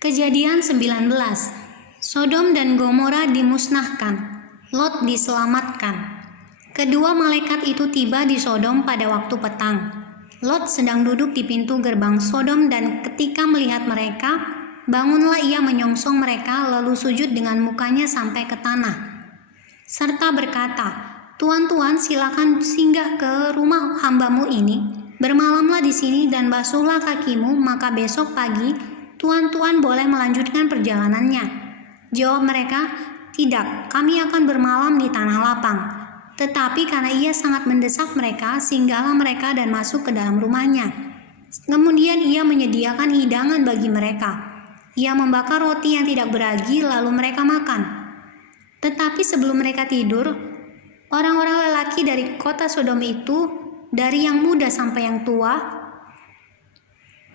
Kejadian 19. Sodom dan Gomora dimusnahkan, Lot diselamatkan. Kedua malaikat itu tiba di Sodom pada waktu petang. Lot sedang duduk di pintu gerbang Sodom dan ketika melihat mereka, bangunlah ia menyongsong mereka lalu sujud dengan mukanya sampai ke tanah. Serta berkata, "Tuan-tuan, silakan singgah ke rumah hambamu ini, bermalamlah di sini dan basuhlah kakimu, maka besok pagi tuan-tuan boleh melanjutkan perjalanannya." Jawab mereka, "Tidak, kami akan bermalam di tanah lapang." Tetapi karena ia sangat mendesak mereka, singgahlah mereka dan masuk ke dalam rumahnya. Kemudian ia menyediakan hidangan bagi mereka. Ia membakar roti yang tidak beragi, lalu mereka makan. Tetapi sebelum mereka tidur, orang-orang lelaki dari kota Sodom itu, dari yang muda sampai yang tua,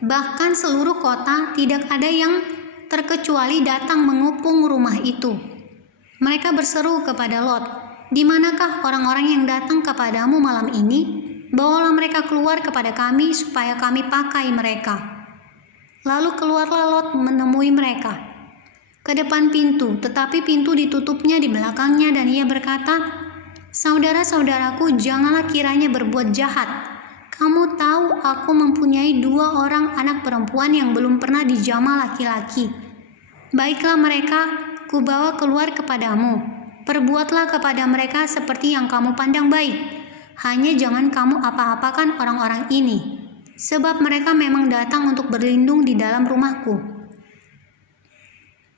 bahkan seluruh kota, tidak ada yang terkecuali datang mengepung rumah itu. Mereka berseru kepada Lot, "Di manakah orang-orang yang datang kepadamu malam ini? Bawalah mereka keluar kepada kami supaya kami pakai mereka." Lalu keluarlah Lot menemui mereka ke depan pintu, tetapi pintu ditutupnya di belakangnya dan ia berkata, "Saudara-saudaraku, janganlah kiranya berbuat jahat. Kamu tahu aku mempunyai 2 orang anak perempuan yang belum pernah dijamah laki-laki. Baiklah mereka kubawa keluar kepadamu. Perbuatlah kepada mereka seperti yang kamu pandang baik. Hanya jangan kamu apa-apakan orang-orang ini, sebab mereka memang datang untuk berlindung di dalam rumahku."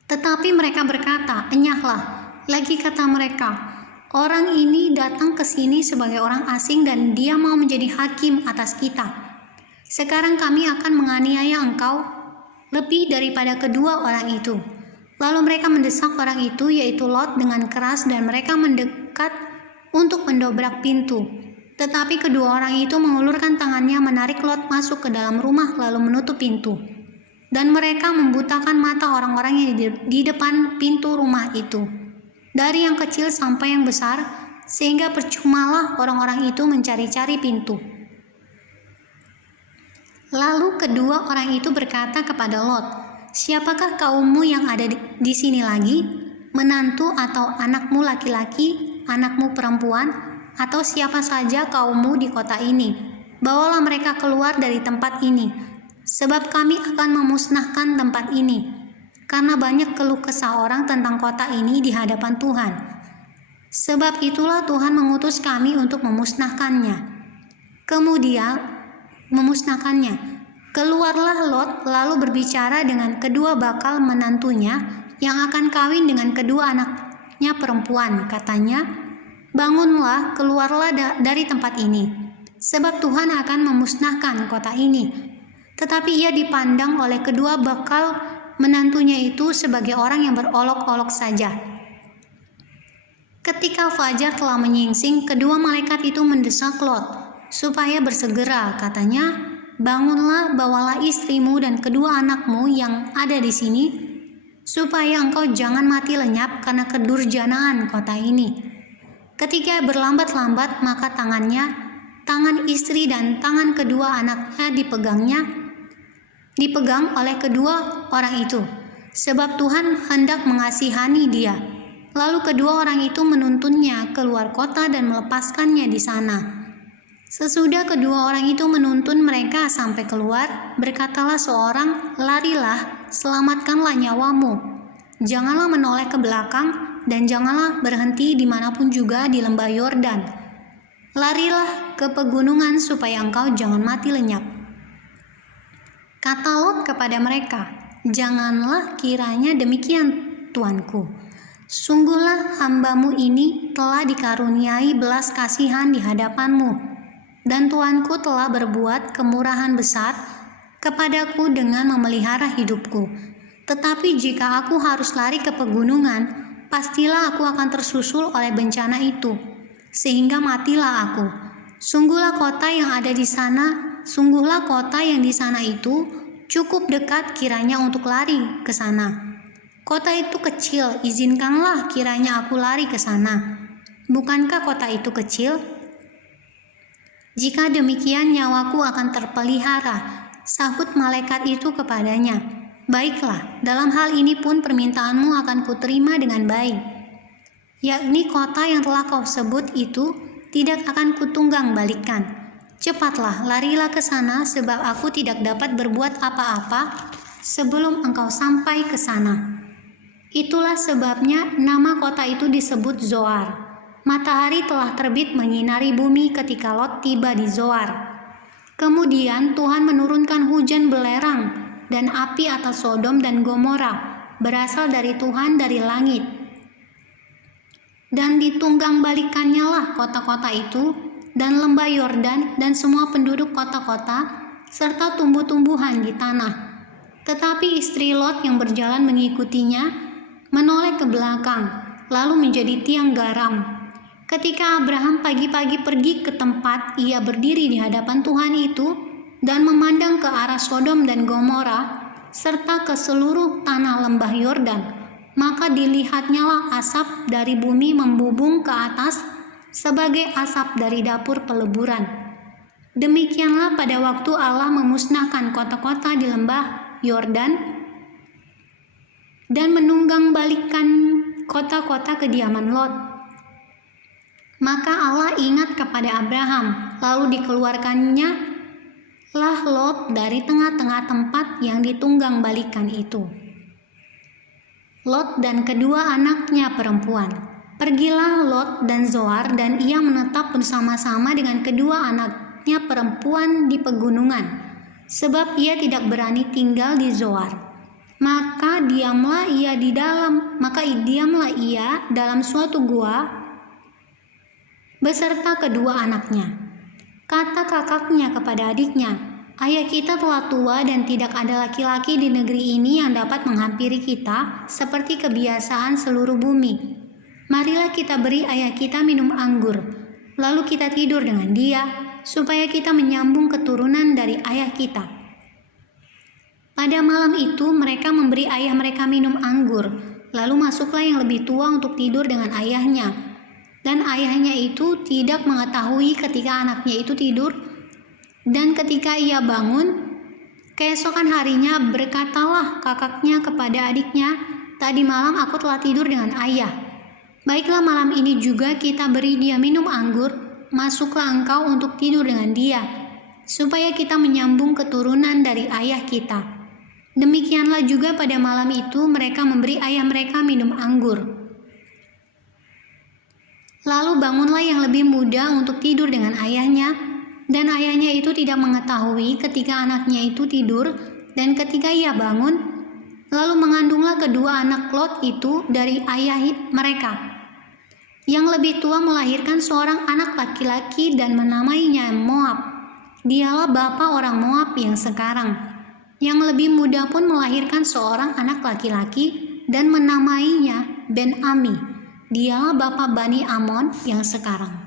Tetapi mereka berkata, "Enyahlah." Lagi kata mereka, "Orang ini datang ke sini sebagai orang asing dan dia mau menjadi hakim atas kita. Sekarang kami akan menganiaya engkau lebih daripada kedua orang itu." Lalu mereka mendesak orang itu, yaitu Lot, dengan keras dan mereka mendekat untuk mendobrak pintu. Tetapi kedua orang itu mengulurkan tangannya menarik Lot masuk ke dalam rumah lalu menutup pintu. Dan mereka membutakan mata orang-orang yang di depan pintu rumah itu, dari yang kecil sampai yang besar, sehingga percumalah orang-orang itu mencari-cari pintu. Lalu kedua orang itu berkata kepada Lot, "Siapakah kaummu yang ada di sini lagi? Menantu atau anakmu laki-laki, anakmu perempuan, atau siapa saja kaummu di kota ini? Bawalah mereka keluar dari tempat ini, sebab kami akan memusnahkan tempat ini, karena banyak keluh kesah orang tentang kota ini di hadapan Tuhan. Sebab itulah Tuhan mengutus kami untuk memusnahkannya." Keluarlah Lot lalu berbicara dengan kedua bakal menantunya yang akan kawin dengan kedua anaknya perempuan. Katanya, "Bangunlah, keluarlah dari tempat ini, sebab Tuhan akan memusnahkan kota ini." Tetapi ia dipandang oleh kedua bakal menantunya itu sebagai orang yang berolok-olok saja. Ketika fajar telah menyingsing, kedua malaikat itu mendesak Lot supaya bersegera. Katanya, "Bangunlah, bawalah istrimu dan kedua anakmu yang ada di sini, supaya engkau jangan mati lenyap karena kedurjanaan kota ini." Ketika berlambat-lambat, maka tangan istri dan tangan kedua anaknya dipegang oleh kedua orang itu, sebab Tuhan hendak mengasihani dia. Lalu kedua orang itu menuntunnya keluar kota dan melepaskannya di sana. Sesudah kedua orang itu menuntun mereka sampai keluar, berkatalah seorang, "Larilah, selamatkanlah nyawamu. Janganlah menoleh ke belakang dan janganlah berhenti dimanapun juga di lembah Yordan. Larilah ke pegunungan supaya engkau jangan mati lenyap." Kata Lot kepada mereka, "Janganlah kiranya demikian, tuanku. Sungguhlah hambamu ini telah dikaruniai belas kasihan di hadapanmu, dan tuanku telah berbuat kemurahan besar kepadaku dengan memelihara hidupku. Tetapi jika aku harus lari ke pegunungan, pastilah aku akan tersusul oleh bencana itu, sehingga matilah aku. Sungguhlah kota yang di sana itu cukup dekat kiranya untuk lari ke sana. Kota itu kecil, izinkanlah kiranya aku lari ke sana. Bukankah kota itu kecil? Jika demikian nyawaku akan terpelihara." Sahut malaikat itu kepadanya, Baiklah, dalam hal ini pun permintaanmu akan kuterima dengan baik, yakni kota yang telah kau sebut itu tidak akan kutunggang balikan. Cepatlah, larilah ke sana, sebab aku tidak dapat berbuat apa-apa sebelum engkau sampai ke sana. Itulah sebabnya nama kota itu disebut Zoar. Matahari telah terbit menyinari bumi ketika Lot tiba di Zoar. Kemudian Tuhan menurunkan hujan belerang dan api atas Sodom dan Gomora, berasal dari Tuhan dari langit. Dan ditunggang balikannya lah kota-kota itu, dan lembah Yordan dan semua penduduk kota-kota, serta tumbuh-tumbuhan di tanah. Tetapi istri Lot yang berjalan mengikutinya, menoleh ke belakang, lalu menjadi tiang garam. Ketika Abraham pagi-pagi pergi ke tempat ia berdiri di hadapan Tuhan itu, dan memandang ke arah Sodom dan Gomora, serta ke seluruh tanah lembah Yordan, maka dilihatnyalah asap dari bumi membubung ke atas sebagai asap dari dapur peleburan. Demikianlah pada waktu Allah memusnahkan kota-kota di lembah Yordan dan menunggang balikan kota-kota kediaman Lot. Maka Allah ingat kepada Abraham, lalu dikeluarkannya lah Lot dari tengah-tengah tempat yang ditunggang balikan itu. Lot dan kedua anaknya perempuan. Pergilah Lot dan Zoar, dan ia menetap bersama-sama dengan kedua anaknya perempuan di pegunungan, sebab ia tidak berani tinggal di Zoar. Maka diamlah ia dalam suatu gua beserta kedua anaknya. Kata kakaknya kepada adiknya, "Ayah kita telah tua dan tidak ada laki-laki di negeri ini yang dapat menghampiri kita seperti kebiasaan seluruh bumi. Marilah kita beri ayah kita minum anggur, lalu kita tidur dengan dia, supaya kita menyambung keturunan dari ayah kita." Pada malam itu mereka memberi ayah mereka minum anggur, lalu masuklah yang lebih tua untuk tidur dengan ayahnya. Dan ayahnya itu tidak mengetahui ketika anaknya itu tidur, dan ketika ia bangun, keesokan harinya berkatalah kakaknya kepada adiknya, "Tadi malam aku telah tidur dengan ayah. Baiklah, malam ini juga kita beri dia minum anggur, masuklah engkau untuk tidur dengan dia, supaya kita menyambung keturunan dari ayah kita." Demikianlah juga pada malam itu mereka memberi ayah mereka minum anggur. Lalu bangunlah yang lebih muda untuk tidur dengan ayahnya, dan ayahnya itu tidak mengetahui ketika anaknya itu tidur, dan ketika ia bangun, lalu mengandunglah kedua anak Lot itu dari ayah mereka. Yang lebih tua melahirkan seorang anak laki-laki dan menamainya Moab. Dialah bapa orang Moab yang sekarang. Yang lebih muda pun melahirkan seorang anak laki-laki dan menamainya Ben-Ami. Dialah bapa Bani Amon yang sekarang.